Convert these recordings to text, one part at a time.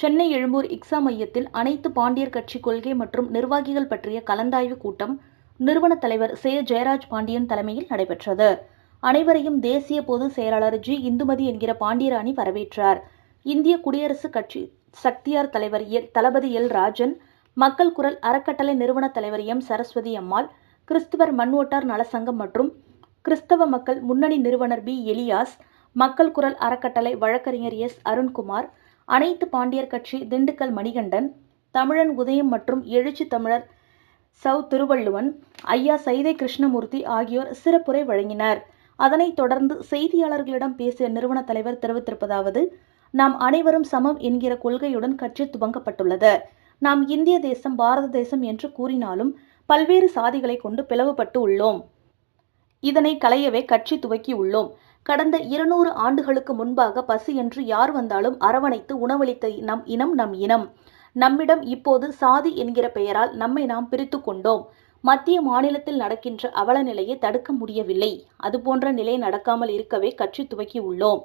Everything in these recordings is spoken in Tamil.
சென்னை எழும்பூர் எக்ஸாம் மையத்தில் அனைத்து பாண்டியர் கட்சி கொள்கை மற்றும் நிர்வாகிகள் பற்றிய கலந்தாய்வு கூட்டம் நிறுவன தலைவர் சே. ஜெயராஜ் பாண்டியன் தலைமையில் நடைபெற்றது. அனைவரையும் தேசிய பொதுச் செயலாளர் ஜி. இந்துமதி என்கிற பாண்டியராணி வரவேற்றார். இந்திய குடியரசுக் கட்சி சக்தியார் தலைவர் எல். தளபதி எல். ராஜன் மக்கள் குரல் அறக்கட்டளை நிறுவன தலைவர் எம். சரஸ்வதி அம்மாள் கிறிஸ்துவர் மண்வோட்டார் நலசங்கம் மற்றும் கிறிஸ்தவ மக்கள் முன்னணி நிறுவனர் பி. எலியாஸ் மக்கள் குரல் அறக்கட்டளை வழக்கறிஞர் எஸ். அருண்குமார் அனைத்து பாண்டியர் கட்சி திண்டுக்கல் மணிகண்டன் தமிழன் உதயம் மற்றும் எழுச்சி தமிழர் சௌ திருவள்ளுவன் ஐயா சைதை கிருஷ்ணமூர்த்தி ஆகியோர் சிறப்புரை வழங்கினர். அதனைத் தொடர்ந்து செய்தியாளர்களிடம் பேசிய நிறுவன தலைவர் தெரிவித்திருப்பதாவது நாம் அனைவரும் சமம் என்கிற கொள்கையுடன் கட்சி துவங்கப்பட்டுள்ளது. நாம் இந்திய தேசம் பாரத தேசம் என்று கூறினாலும் பல்வேறு சாதிகளை கொண்டு பிளவுபட்டு உள்ளோம். இதனை களையவே கட்சி துவக்கி உள்ளோம் கடந்த இருநூறு ஆண்டுகளுக்கு முன்பாக பசி என்று யார் வந்தாலும் அரவணைத்து உணவளித்த நம் இனம் நம் இனம். நம்மிடம் இப்போது சாதி என்கிற பெயரால் நம்மை நாம் பிரித்து கொண்டோம். மத்திய மாநிலத்தில் நடக்கின்ற அவல நிலையை தடுக்க முடியவில்லை. அதுபோன்ற நிலை நடக்காமல் இருக்கவே கட்சி துவக்கி உள்ளோம்.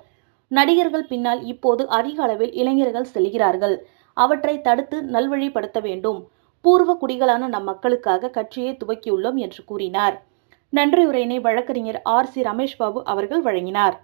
நடிகர்கள் பின்னால் இப்போது அதிக அளவில் இளைஞர்கள் செல்கிறார்கள். அவற்றை தடுத்து நல்வழிப்படுத்த வேண்டும். பூர்வ குடிகளான நம் மக்களுக்காக கட்சியை துவக்கியுள்ளோம் என்று கூறினார். நன்றியுரையினை வழக்கறிஞர் ஆர் சி ரமேஷ் பாபு அவர்கள் வழங்கினார்.